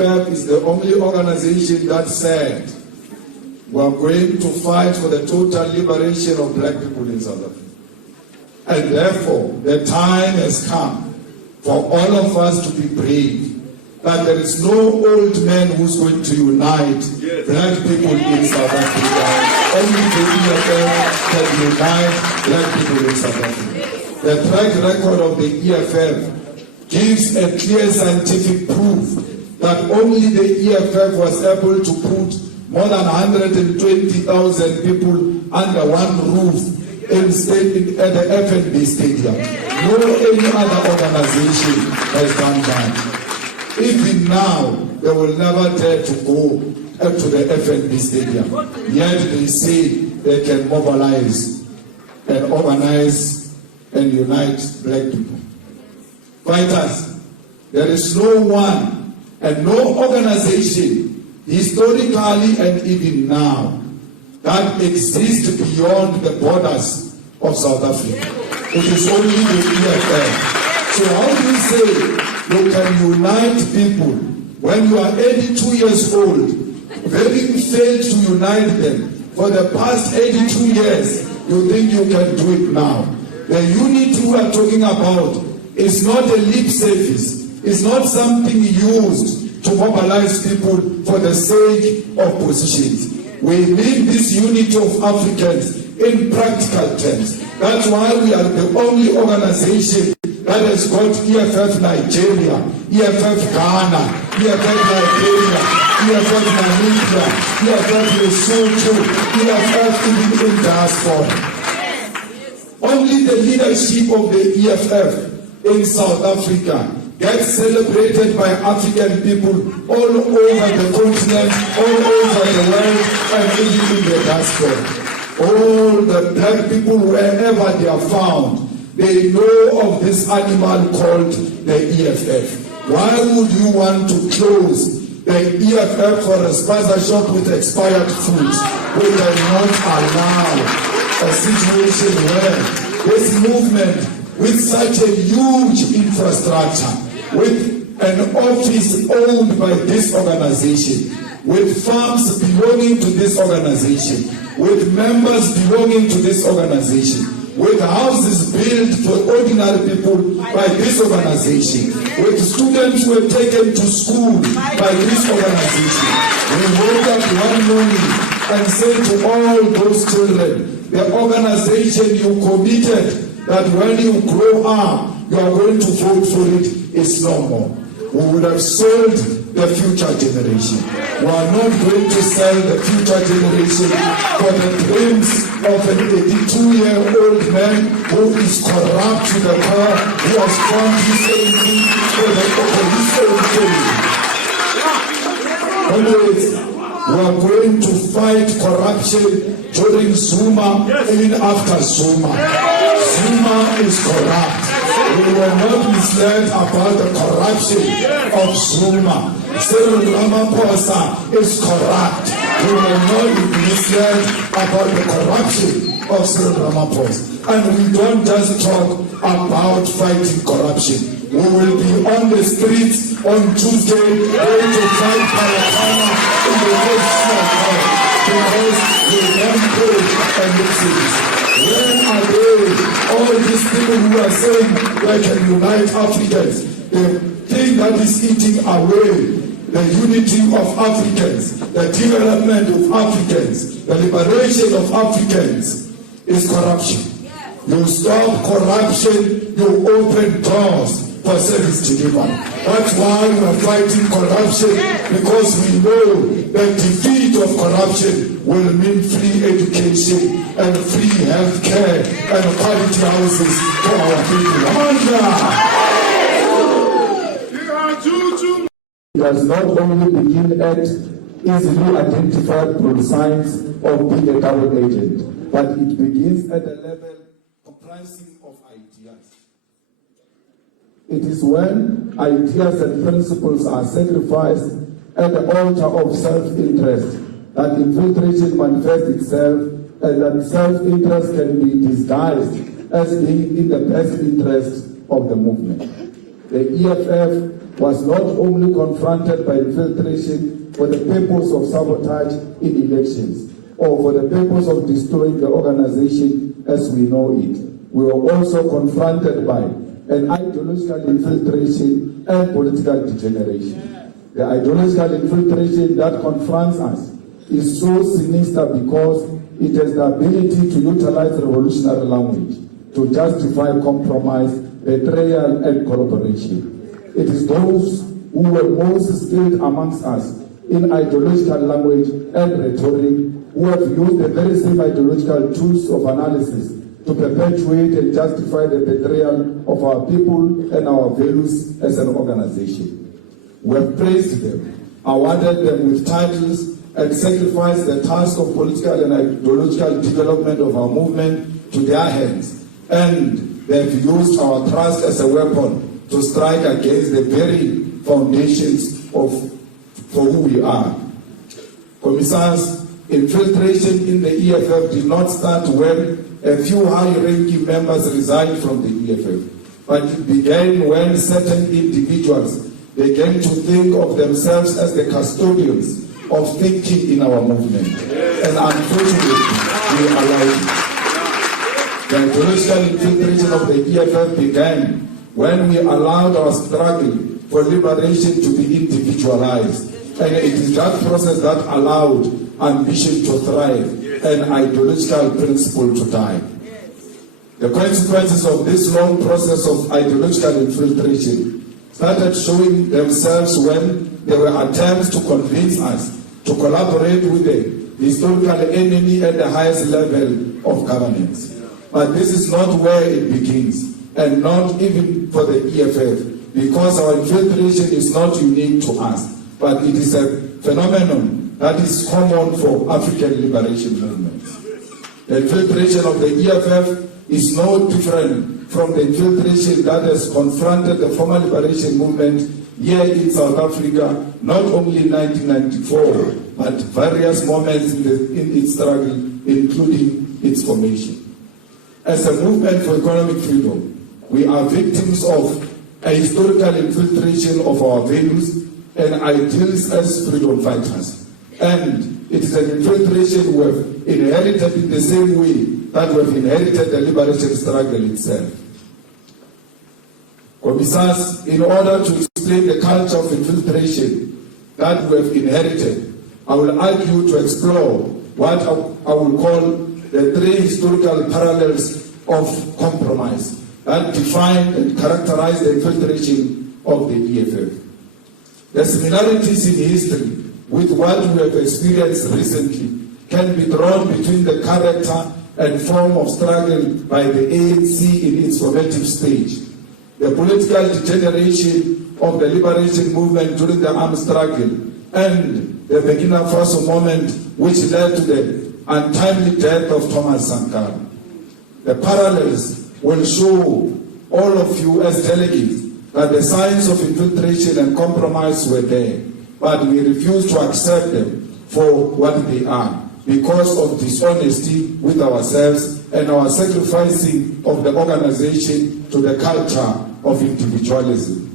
EFF is the only organization that said we are going to fight for the total liberation of black people in South Africa. And therefore, the time has come for all of us to be brave. That there is no old man who's going to unite black people in South Africa. Only the EFF can unite black people in South Africa. The track record of the EFF gives a clear scientific proof that only the EFF was able to put more than 120,000 people under one roof at the FNB Stadium. No any other organization has done that. Even now, they will never dare to go up to the FNB Stadium. Yet they say they can mobilize and organize and unite black people. Fighters, there is no one and no organization, historically and even now, that exists beyond the borders of South Africa. It is only the EFF. So how do you say you can unite people when you are 82 years old, having failed to unite them for the past 82 years, you think you can do it now? The unity we are talking about is not a lip service. It's not something used to mobilize people for the sake of positions. We need this unity of Africans in practical terms. That's why we are the only organization that has got EFF Nigeria, EFF Ghana, EFF Liberia, EFF Namibia, EFF Lesotho, EFF in diaspora. Only the leadership of the EFF in South Africa gets celebrated by African people all over the continent, all over the world, and even in the diaspora. All the black people, wherever they are found, they know of this animal called the EFF. Why would you want to close the EFF for a spice shop with expired food? We cannot allow a situation where this movement, with such a huge infrastructure, with an office owned by this organization, with farms belonging to this organization, with members belonging to this organization, with houses built for ordinary people by this organization, with students who were taken to school by this organization. We woke up one morning and said to all those children, the organization you committed that when you grow up, you are going to vote for it is no more. We would have sold the future generation. We are not going to sell the future generation for the dreams of an 82-year-old man who is corrupt to the core, who has found his own thing for his own thing. We are going to fight corruption during ZUMA, even after ZUMA. ZUMA is corrupt. We were not misled about the corruption of ZUMA. Cyril Ramaphosa is corrupt. We were not misled about the corruption of Cyril Ramaphosa. And we don't just talk about fighting corruption. We will be on the streets on Tuesday going to fight Paracana in the next because we want good and good cities. Where are they? All these people who are saying they can unite Africans. The thing that is eating away the unity of Africans, the development of Africans, the liberation of Africans is corruption. You stop corruption, you open doors for service delivery. That's why we are fighting corruption, because we know the defeat of corruption will mean free education and free health care and quality houses for our people. It does not only begin at easily identifiable signs of being a double agent, but it begins at a level comprising of ideas. It is when ideas and principles are sacrificed at the altar of self-interest that infiltration manifests itself, and that self-interest can be disguised as being in the best interest of the movement. The EFF was not only confronted by infiltration for the purpose of sabotage in elections or for the purpose of destroying the organization as we know it. We were also confronted by an ideological infiltration and political degeneration. The ideological infiltration that confronts us is so sinister because it has the ability to utilize revolutionary language to justify compromise, betrayal, and collaboration. It is those who were most skilled amongst us in ideological language and rhetoric who have used the very same ideological tools of analysis to perpetuate and justify the betrayal of our people and our values as an organization. We have praised them, awarded them with titles, and sacrificed the task of political and ideological development of our movement to their hands. And they have used our trust as a weapon to strike against the very foundations for who we are. Commissars, infiltration in the EFF did not start when a few high-ranking members resigned from the EFF, but it began when certain individuals began to think of themselves as the custodians of thinking in our movement. And unfortunately, we allowed it. The ideological infiltration of the EFF began when we allowed our struggle for liberation to be individualized. And it is that process that allowed ambition to thrive and ideological principle to die. The consequences of this long process of ideological infiltration started showing themselves when there were attempts to convince us to collaborate with the historical enemy at the highest level of governance. But this is not where it begins, and not even for the EFF, because our infiltration is not unique to us, but it is a phenomenon that is common for African liberation movements. The infiltration of the EFF is no different from the infiltration that has confronted the former liberation movement here in South Africa, not only in 1994, but various moments in its struggle, including its formation. As a movement for economic freedom, we are victims of a historical infiltration of our values and ideals as freedom fighters. And it is an infiltration we have inherited in the same way that we have inherited the liberation struggle itself. Commissars, in order to explain the culture of infiltration that we have inherited, I will argue to explore what I will call the three historical parallels of compromise that define and characterize the infiltration of the EFF. The similarities in history with what we have experienced recently can be drawn between the character and form of struggle by the ANC in its formative stage, the political degeneration of the liberation movement during the armed struggle, and the Burkina Faso moment which led to the untimely death of Thomas Sankara. The parallels will show all of you as delegates that the signs of infiltration and compromise were there, but we refuse to accept them for what they are because of dishonesty with ourselves and our sacrificing of the organization to the culture of individualism.